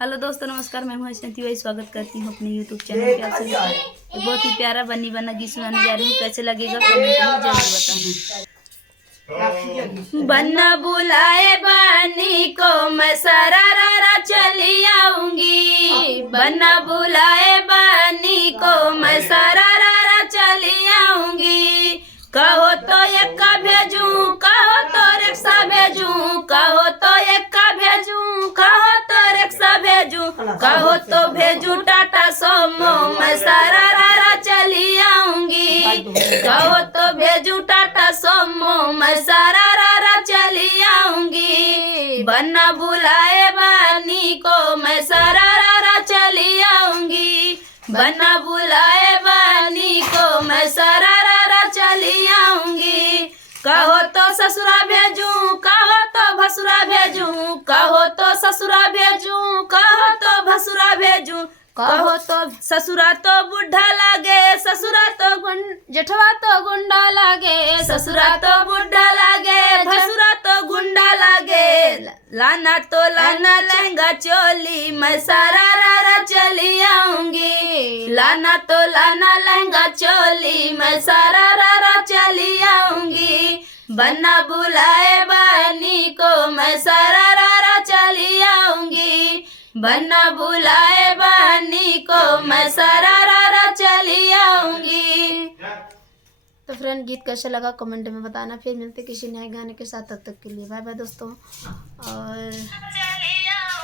Hello दोस्तों, नमस्कार। मैं हूं ऐश्वर्या तिवारी। स्वागत करती हूं अपने यूट्यूब चैनल पे। आप सभी एक बहुत ही प्यारा बनी बना गीत सुनाने जा रही हूँ। कैसे लगेगा कमेंट में जरूर बताना। बन्ना बुलाए बनी को मैं सरारा चली आऊंगी। बन्ना बुलाए बनी को मैं सरारा चली आऊंगी। कहो तो एक का भेजूं, कहो तो रिक्शा भेजूं, कहो तो एक का भेजूं, कहो तो रिक्शा भेजूं, कहो तो भेजूं टाटा सोमो मैं सरारा चली आऊंगी। कहो तो भेजूं टाटा सोमो मैं सरारा चली आऊंगी। बन्ना बुलाए बनी को मैं सरारा चली आऊंगी। बन्ना बुलाए बनी को मैं सरारा चली आऊंगी। कहो तो ससुरा भेजूं, कहो तो भसुरा भेजूं, कहो तो ससुरा भेजूं, कहो तो भसुरा भेजूं, कहो तो ससुरा तो बुढ़ा लागे, ससुरा तो जेठवा तो गुंडा लागे, ससुरा तो बुढ़ा लागे, भसुरा तो गुंडा लागे। लाना तो लाना लहंगा चोली मैं सरारा चली आऊंगी। लाना तो लाना लहंगा चोली मैं सरारा चली आऊंगी। बन्ना बुलाए बनी को मैं सरारा चली आऊंगी। बन्ना बुलाए बनी को मैं सरारा चली आऊंगी। तो फ्रेंड, गीत कैसा लगा कमेंट में बताना। फिर मिलते किसी नए गाने के साथ, तब तक के लिए बाय बाय दोस्तों। और